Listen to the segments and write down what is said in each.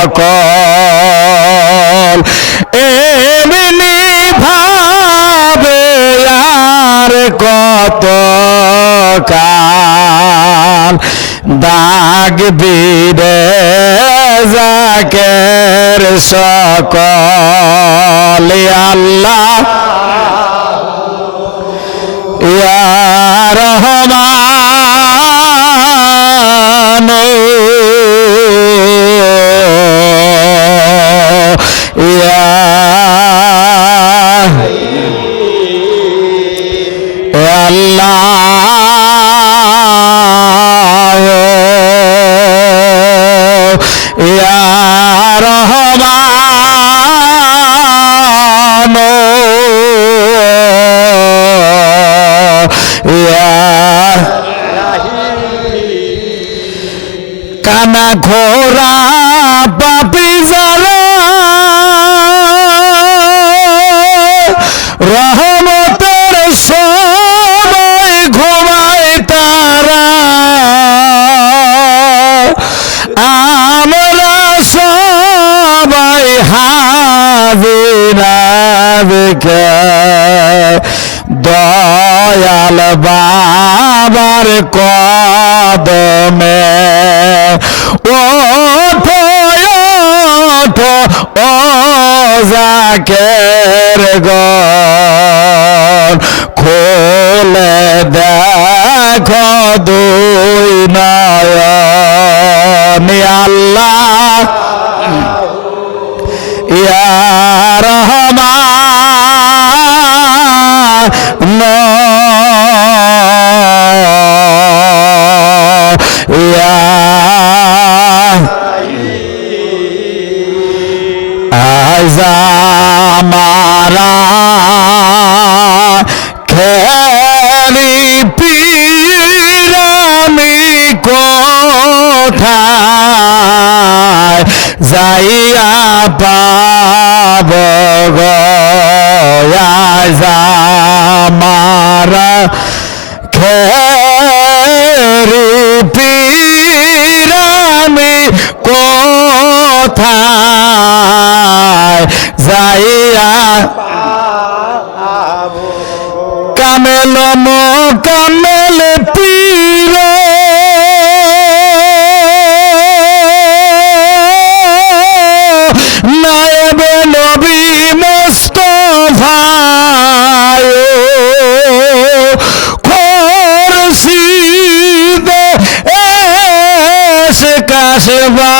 সকল এমনি ভাবে আর কত কাল দাগ বীরে জাকের সকল আল্লাহ। ইয়া রহমান। দুই নয়ন আল্লাহ। ইয়া রহমান। ইয়া আজামারা যাইয়া পাব গয়াজামারা খেরি পিরামি কোথায়? যাইয়া কামেল কামেল বাবা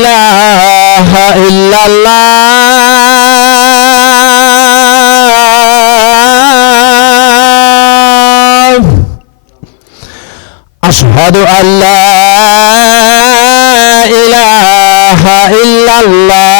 ইলাহা ইল্লাল্লাহ। আশহাদু আল্লা ইলাহা ইল্লাল্লাহ।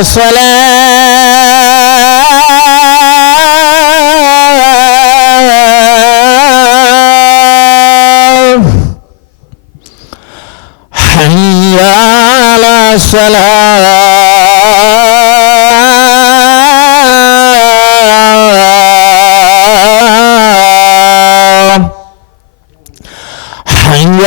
الصلاة. حي على الصلاة. حي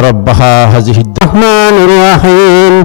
ربها هذه الرحمن الرحيم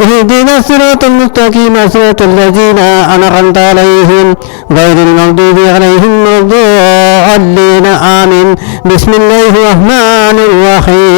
اهدنا الصراط المستقيم صراط الذين أنعمت عليهم غير المغضوب عليهم الضالين. آمين. بسم الله الرحمن الرحيم.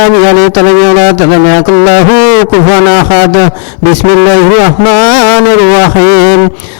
السلام عليه على الله كفانا خاد بسم الله الرحمن الرحيم.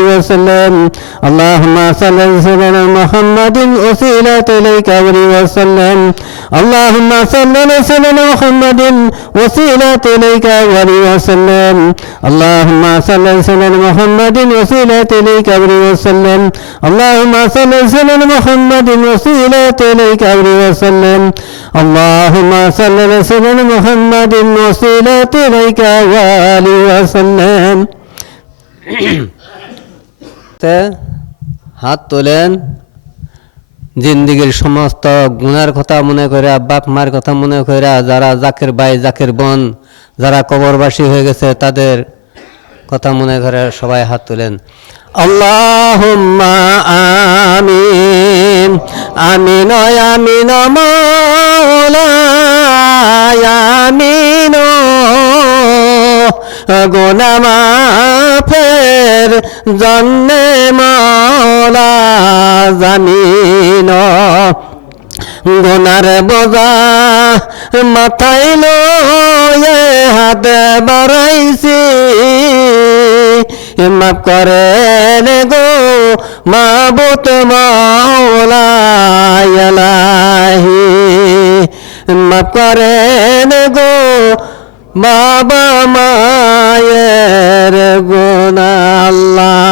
وسلم اللهم صل على سيدنا محمد وسيلة إليك ولي وسلم اللهم صل على سيدنا محمد وسيلة إليك ولي وسلم اللهم صل على سيدنا محمد وسيلة إليك ولي وسلم اللهم صل على سيدنا محمد وسيلة إليك ولي وسلم اللهم صل على سيدنا محمد وسيلة إليك ولي وسلم তে হাত তোলেন। জিন্দিগির সমস্ত গুণার কথা মনে করে, বাপ মার কথা মনে করে, যারা জাকের ভাই, জাকের বোন, যারা কবরবাসী হয়ে গেছে, তাদের কথা মনে করে সবাই হাত তোলেন। আল্লাহুম্মা আমিন আমিন আমিন মৌলায় আমিন গোনামাফের জন্মে মৌলা জামিন গোনার বোঝা মাথায় লয়ে হাতে বাড়াইছি। মাফ করে গো মাবুত মাওলাহি মাফ করে গো বাবা মায়ের গোনা আল্লাহ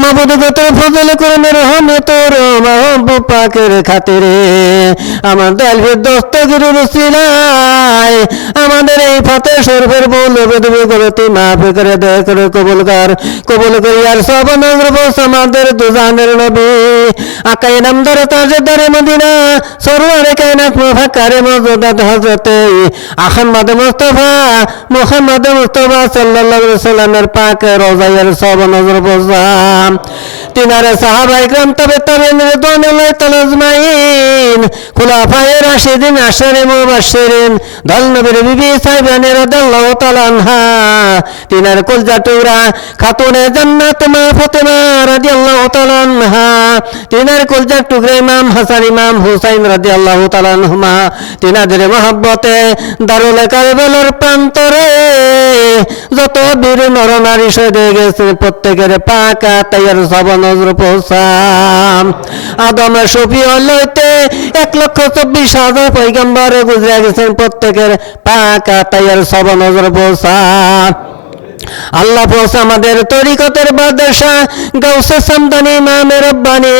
মাবুদগত ফজল করমের রহমে তোর মাহবুব পাকের খাতিরে। আমাদের এই ফাতে সর্বের বল বেদবি করে তুই মাফ করে কবুল কর। সব নগর বস আমাদের দুজানের নবী। আকাই মদিনা সাল্লাল্লাহু আলাইহি সাল্লামের পাক রোজায়ের সব নজর সাল্লাম তিনারা সাহাবাই গ্রাম তবে তাবেন খুলাফায়ে রাশিদিন আশারে মুবাশিরিন ধলনবীর বিবি সাহেবানের রাদিয়াল্লাহু তাআলা আনহা। তিনার কুলজা খাতুনে জান্নাত মা ফাতেমা রাদিয়াল্লাহু তাআলা আনহা। তিনার কুলজা টুকরে ইমাম হাসান, ইমাম হুসাইন রাদিয়াল্লাহু তাআলা আনহুমা। তিনাদের মহব্বতে দারুল কারবালার প্রান্তরে যত বীর নরনারী শহীদ গেছে, প্রত্যেকের পা পাকা তাইয়ার সব নজর পৌঁছাম। আদমে সফি হইতে এক লক্ষ চব্বিশ হাজার পৈগম্বরে গুজরে গেছেন প্রত্যেকের। পাকা তাইয়ার সব নজর পৌঁছাম। আল্লাহ পোস আমাদের তরিকতের বাদশাহ গাউসে সামদানি ইমামে রব্বানি,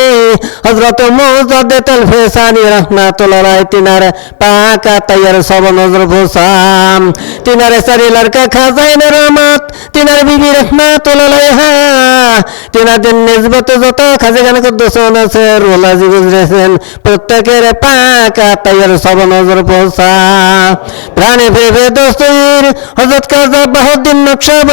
হযরত মুজাদ্দিদ আল ফেসানি রাহমাতুল্লাহ তিনার পাকা তাইয়ার সব নজর ভোসাম তিনার সারি লড়কা খাজাইন রহমত, তিনার বিবি রাহমাতুল্লাহ তিনাদের নিসবতে যত খাজে গান কুদ্দুসন আছে রোলাজি গুজরেছেন প্রত্যেকের পাকা তাইয়ার সব নজর ভোসাম প্রাণে ভেবে দোস্তির হযরত কাজা বাহুদ্দিন নকশা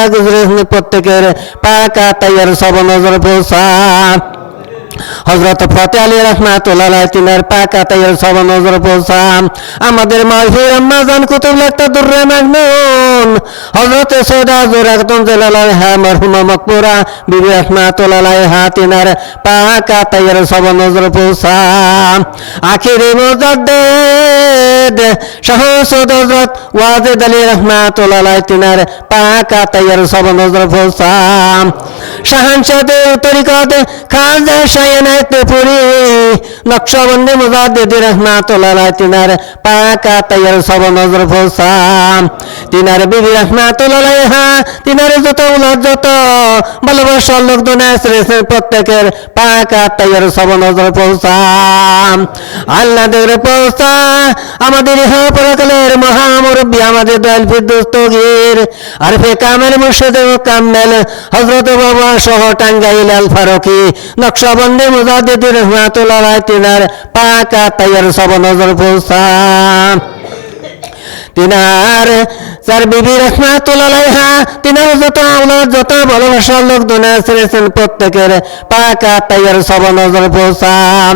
আল্লাহ গুজরে প্রত্যেকের পাকা তাইয়ার সব নজর পৌঁছা হজরত ফতে আলী রহমাতুল্লাহ তিনার পাক আতাইয়ের সব নজর পৌঁছাম আমাদের মাহির আম্মা জান কুতুব লাগতা দুর্রে মাগনুন। হজরত সৌদা জোরাকতন জেলালার হা মরহুমা মকপুরা বিবি রহমাতুল্লাহ হা তিনার পাক আতাইয়ের সব নজর পৌঁছাম আখিরি মুজাদ্দেদ শাহ সৌদ হজরত ওয়াজেদ আলী রহমাতুল্লাহ তিনার পাক আতাইয়ের সব নজর পৌঁছাম শাহানশাদের তরিকত খাজা প্রত্যেকের পাকা তাইয়ার সব নজর ফসাম আল্লাহ পৌঁছা আমাদের ইহা পরকালের মহামুরব্বী আমাদের দয়াল ফিরদোস্তগীর আর ফে কামেল মুর্শিদ কামেল হজরত বাবা সহ টাঙ্গাইল আল ফারুকি নকশবন্দি মুজাদ্দিদ রহমাতুল্লাহ তিনার পাকা তাইয়ার সব নজর পৌঁছা তিনার যার বিবি রহমাতুল্লাহ তিনার যত আওলাদ, যত ভালোবাসার লোক দুনিয়া ছেড়েছেন প্রত্যেকের পাকা তাইয়ার সব নজর পৌঁছাম।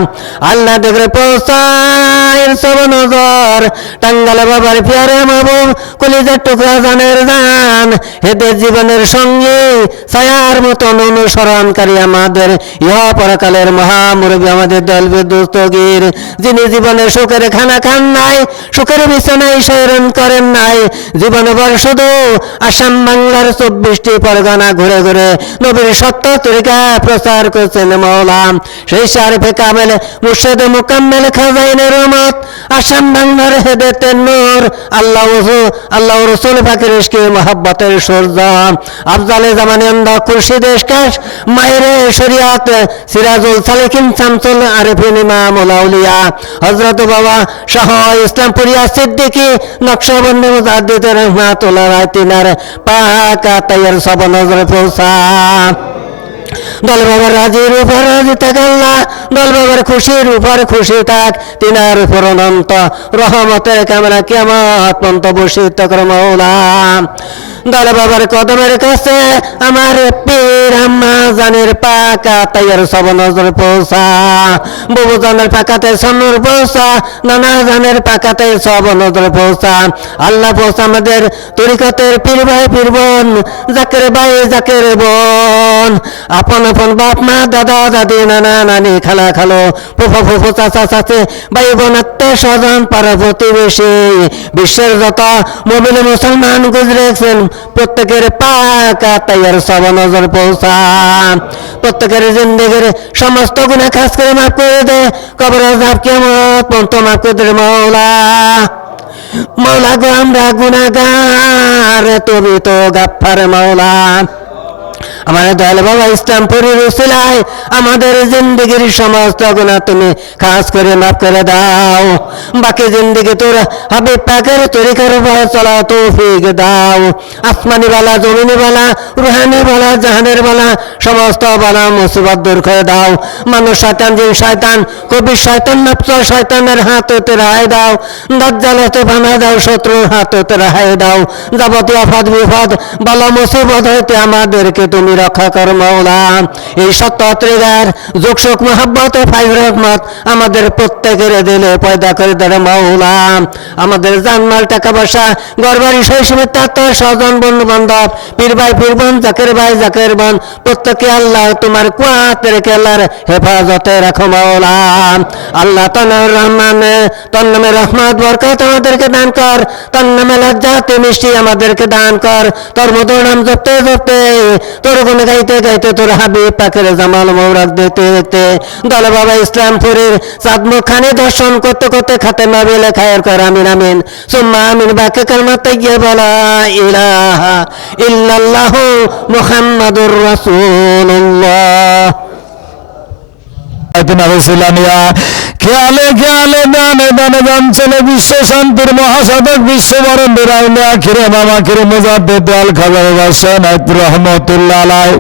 আল্লাহ দেখরে পৌঁছায় সব নজর টাঙ্গালে বাবার পিয়ারে মাহবুব, কলিজার টুকরা জানের জান। হেদের জীবনের সঙ্গে ছায়ার মতন অনুসরণকারী আমাদের ইহা পরকালের মহামুরবী আমাদের দল বিদ্যুস্তগীর যিনি জীবনে সুখের খানা খান নাই, সুখের বিছানায় শয়রন করেন নাই। জীবনে বর শুধু আসাম বাংলার চব্বিশটি পরগনা ঘুরে ঘুরে নবীর সত্য তরিকা প্রচার করছেন মৌলাম সেই শারিফে কামেল, মুর্শেদ মুকাম্মেল খাজাইনের রহমত। আসাম বাংলার হেদেতে নূর। আল্লাহ আল্লাহ রসুল ফাকির ইশকে মহাব্বতের সূর্য। আফজালে জামানে আমদা খুরশিদ এশকাশ, মায়েরে শরিয়াত সিরাজুল সালেকিন শামসুল আরিফিন ইমাম হযরত বাবা শাহ ইসলামপুরিয়া সিদ্দিকী নকশবন্দি মুজাদ্দিদ রহমাতুল্লাহ রায় তিনার পাকা তাইয়ের সব নজরে পৌঁছা দল বাবার রাজির উপর রাজি আল্লাহ দল বাবার খুশির উপর খুশি থাক তিনার উপর অনন্ত রহমতের কামনা কেমত পন্ত বসিত মৌলা দল বাবার কদমের কাছে আমার পীর আম্মা জানের পাকা তাইয়ার সব নজর পৌঁছা। বুবু জানের পাকাতে সনুর পৌঁছা, নানা জানের পাকাতে সব নজর পৌঁছা। আল্লাহ পৌঁছা আমাদের তরিকতের পীর ভাই, পীর বোন, জাকের ভাই, জাকের বোন। আপন আপন বাপ, মা, দাদা, দাদি, নানা, নানি, খালা, খালো, ফুফা, ফুফু, চাচা, চাচি ভাই বোন আত্মীয় স্বজন, পাড়া প্রতিবেশী, বিশ্বের যত মবিল মুসলমান গুজরেছেন প্রত্যেকের পাকা তাইয়ার সব নজর পৌঁছান প্রত্যেকের জিন্দগির সমস্ত গুণে খাস করে মাফ করে দে। কবর আজাব কেমত পন্ত মাফ করে দে মৌলা মৌলা গো, আমরা গুণাগার তুমি তো গাফার মৌলা আমার দয়াল বাবা ইসলামপুরের উসিলায়, আমাদের জিন্দগির সমস্ত গুণা তুমি খাস করে মাফ করে দাও। বাকি জিন্দগি তোর হাবিব পাকের তরিকার উপর চলা তৌফিক দাও। আসমানি বালা, জমিনি বালা, রুহানি বালা, জাহানের বালা, সমস্ত বালা মুসিবত দূর করে দাও। মানুষ শয়তান, জিন শয়তান, কবি শয়তান, নফস শয়তানের হাত হতে রায় দাও। দজ্জাল হতে বানা দাও, শত্রুর হাত হতে রায় দাও। যাবতীয় আফাদ বিপদ, বালা মুসিবত হইতে আমাদেরকে তুমি রক্ষা কর মৌলা। এই সত্য ত্রিগার যোগসুখ মহাব্বত ফাইজ রহমত আমাদের প্রত্যেকের দিলে পয়দা করে দেয় মৌলা। আমাদের জানমাল টাকা পয়সা গড়বাড়ি শৈশবের স্বজন বন্ধু বান্ধব পীর ভাই, পীর বোন, জাকের ভাই, জাকের বোন প্রত্যেকে আল্লাহ তোমার কুয়াতের কেলার হেফাজতে রাখো মৌলা। আল্লাহ তনার রহমান, তোর নামে রহমত, বরকত আমাদেরকে দান কর। তোর নামে লজ্জাতে মিষ্টি আমাদেরকে দান কর। তোর মধুর নাম জপতে জপতে তোর গুণ গাইতে গাইতে তোর হাবিব পাখের জামাল মৌরাক দিতে দিতে দল বাবা ইসলামপুরের চাঁদমুখ খানে দর্শন করতে করতে খাতে মাবি লেখায়ের কর, আমিন আমিন। সুম্মা আমিন, বাকে কালমা তাইয়ে বলা ইলাহা ইল্লাল্লাহু মুহাম্মাদুর রাসূলুল্লাহ। খেয়ালে খেয়ালে দানে দানে গান চলে বিশ্ব শান্তির মহাসাধক বিশ্ববরণ বিরাউলিয়া খিরে মামা খিরে মুজাদ্দিদ আল খাবার বাসন রহমতুল্লাহ আলাই।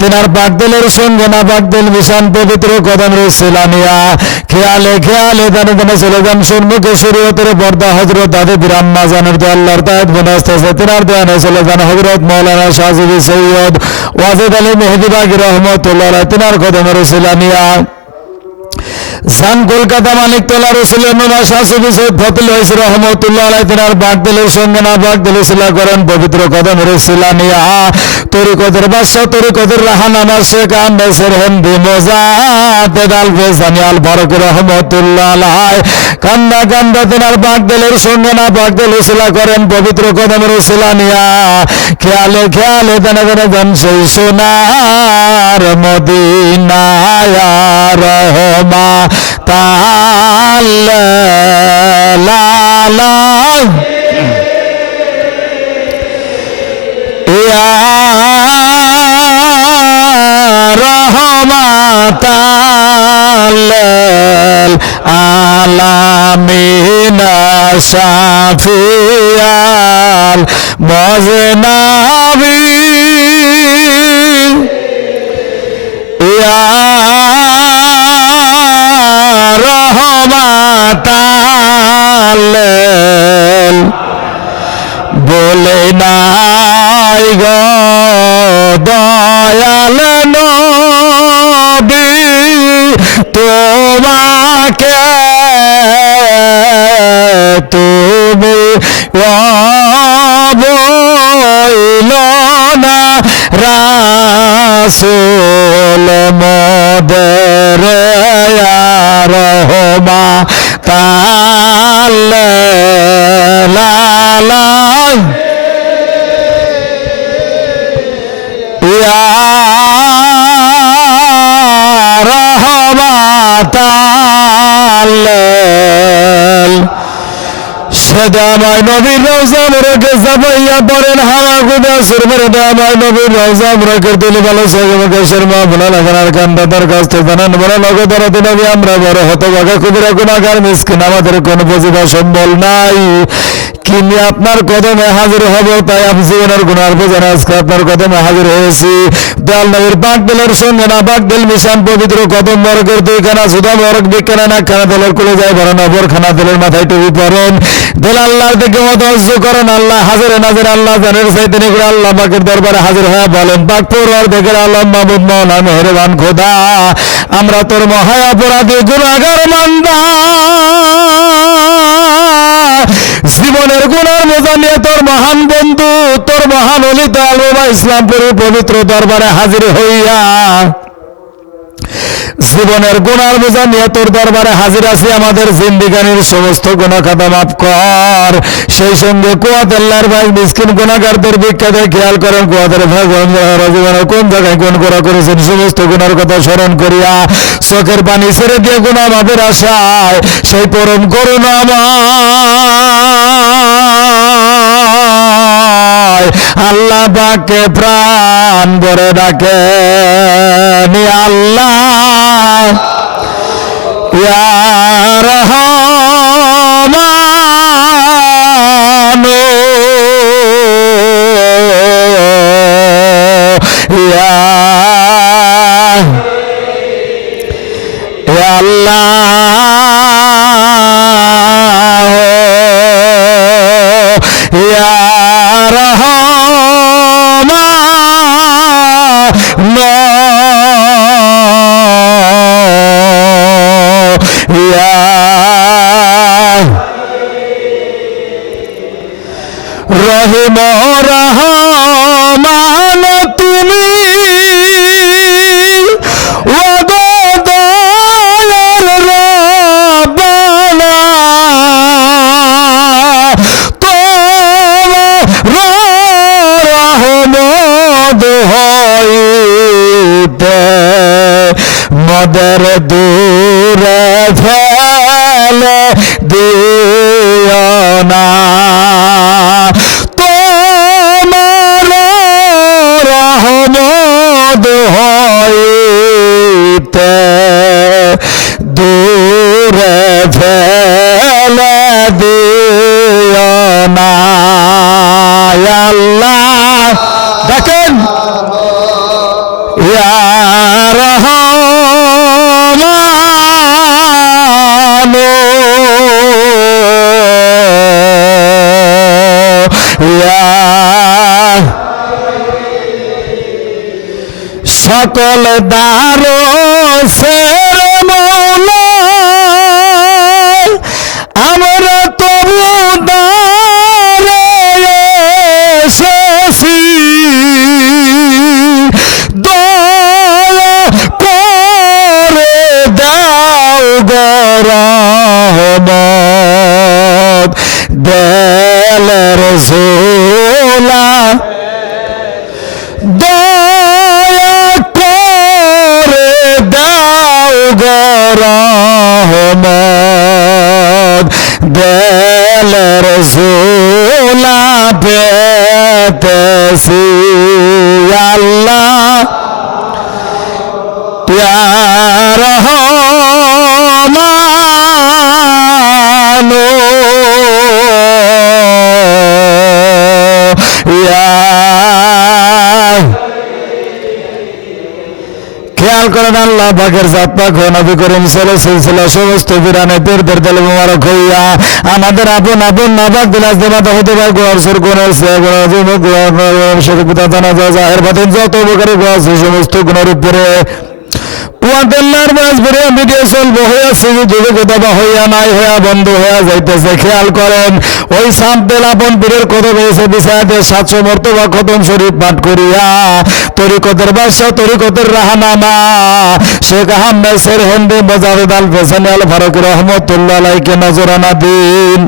তিনার বাগদলের সঙ্গে না বাগদল মিশান পবিত্র কদম রসিলানিয়া খেয়ালে খেয়ালে দানে দানে চলে যান সন্মুখে শরীয়তের বর্দা হজরত দাদে বিরাম মাজানের দে আল্লাহর তায়ত বনাস্ত আছে। তিনার দেয়ানে চলে যান হজরত মৌলানা শাহজুবি সৈয়দ ওয়াজেদ আলী মেহেদি বাগি রহমতুল্লাহ তিনার কদম রসিলানিয়া জান কলকাতা মানিক তোলা রসুলের শাশুড়ি সৈয়দ ফতুল হয়েছে রহমতুল্লাহ আলাই তিনার বাগদলের সঙ্গে না বাগদলের শিলা করেন পবিত্র কদমের শিলা নিয়া। তরিকদের বাদশাহ, তরিকদের রাহান আমার শেখ আম্বেসের হেন্দি মোজা তেদাল ফেজানি আল ফারুক রহমতুল্লাহ আলাই কান্দা কান্দা তিনার বাগদলের সঙ্গে না বাগদলের শিলা করেন পবিত্র কদমের শিলা নিয়া। খেয়ালে খেয়ালে দেনে দেনে জন সেই সোনার মদিনায় রহমা তাল লালা ইয়া রহমাতাল আলামিনা শাফিয়াল মজনাবি। ইয়া নাই গো দয়াল নবী তোমাকে তুমি অবইল না রাসুল মদের রহমা তাল লালা। সেদামায় নবীর রওজা মোরকে জাবাইয়া পড়েন হাওয়া গুদা সুরমরে দামায় নবীর রওজা তুলি ভালো সগমকে শর্মা বলা লাগানার কান্দা থেকে জানান বলা লগে তারা তো নবী, আমরা বড় হতভাগা, কুবিরা, গুণাগার, মিসকিন, আমাদের কোন বুঝিবা সম্বল নাই। কিনি আপনার কদমে হাজির হব, তাই আমি জীবনের গুণার বোঝেন আজকে আপনার কদমে হাজির হয়েছি। দেয়াল নবীর পাক দিলের সঙ্গে না, পাক দিল মিশান পবিত্র কদম বরকের দুই খানা সুদা বরক বিজ্ঞানে না, খানা দলের কুলে যায় বড় নবর, খানা দলের মাথায় টুপি পরেন। দিল আল্লাহর দিকে মতো অজ্জ করেন, আল্লাহ হাজিরে নাজির, আল্লাহ জানের সাই তিনি করে আল্লাহ পাকের দরবারে হাজির হয়ে বলেন, পাক পুরর দেখের আলম মাহমুদ মৌলা মেহরবান খোদা, আমরা তোর মহায় অপরাধী গুণাগার মান্দা জীবনের গুণার মজা নিয়ে তোর মহান বন্ধু, তোর মহান অলিত আলমা ইসলামপুরের পবিত্র দরবারে হাজির হইয়া জীবনের গুণার বোঝা নিয়ে তোর দরবারে হাজির আছি আমাদের জিন্দিগানির সমস্ত গুণা খাতা মাফ কর। সেই সঙ্গে কুয়াতেল্লার ভাই মিসকিন গুণাগারদের বিখ্যাত, খেয়াল করেন কুয়াতের ভাই জীবনে কোন জায়গায় কোন করা করেছেন, সমস্ত গুণার কথা স্মরণ করিয়া চোখের পানি ছেড়ে দিয়ে গুণা মাপের আশায় সেই পরম করুণা আমায় আল্লাহ পাকে প্রাণ ভরে ডাকে। আল্লাহ মদের দূরে সকল দারো করেন আল্লাহ পাকের ও নবী করিম আলাইহি সিলসিলা সমস্ত বিরানে পীর দের দল মুবারক হইয়া আমাদের আপন আপন নাবাক বিলাস দেমাতা হতে পারে গোয়ার সুর গুণের গুণের জাহের বাতিন যত উপকারী গোয়া সমস্ত গুণের উপরে ওয়াদাল্লার মাঝ বেড়ে মিডিয়া চলবো। হইয়া সিঁড়ি যুগে গোদাবা হইয়া নাই, হইয়া বন্ধ হইয়া যাইতেছে। খেয়াল করেন, ওই সামতেল আপন পীরের কত হয়েছে বিষাদের সাতশো মর্তবা খতম শরীফ পাঠ করিয়া, তরিকতের বাদশাহ, তরিকতের রাহানামা, শেখ আহমেদ শের হেন্দি মজারুদ আল ফেসানি আল ফারুক রহমতুল্লাহ আলাইকে নজরানা দিন।